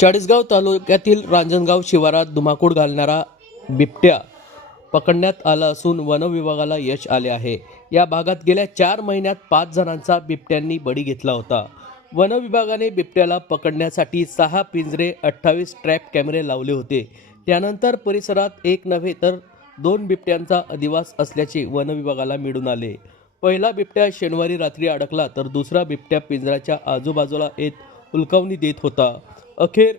चाळीसगाव तालुक्यातील रांजणगाव शिवारात धुमाकूळ घालणारा बिबट्या पकडण्यात आला असून वनविभागाला यश आले आहे. या भागात गेल्या चार महिन्यात पाच जणांचा बिबट्यांनी बळी घेतला होता. वनविभागाने बिबट्याला पकडण्यासाठी सहा पिंजरे अठ्ठावीस ट्रॅप कॅमेरे लावले होते. त्यानंतर परिसरात एक नव्हे तर दोन बिबट्यांचा अधिवास असल्याचे वनविभागाला मिळून आले. पहिला बिबट्या शनिवारी रात्री अडकला तर दुसरा बिबट्या पिंजऱ्याच्या आजूबाजूला येत हुलकावणी देत होता. अखेर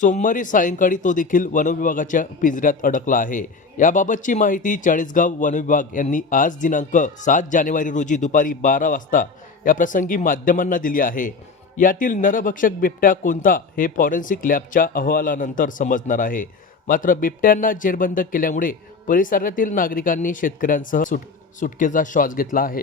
सोमवारी सायंकाळी तो देखील वनविभागाच्या पिंजऱ्यात अडकला आहे. याबाबतची माहिती चाळीसगाव वनविभाग यांनी आज दिनांक सात जानेवारी रोजी दुपारी बारा वाजता या प्रसंगी माध्यमांना दिली आहे. यातील नरभक्षक बिबट्या कोणता हे फॉरेन्सिक लॅबच्या अहवालानंतर समजणार आहे. मात्र बिबट्यांना जेरबंद केल्यामुळे परिसरातील नागरिकांनी शेतकऱ्यांसह सुट सुटकेचा श्वास घेतला आहे.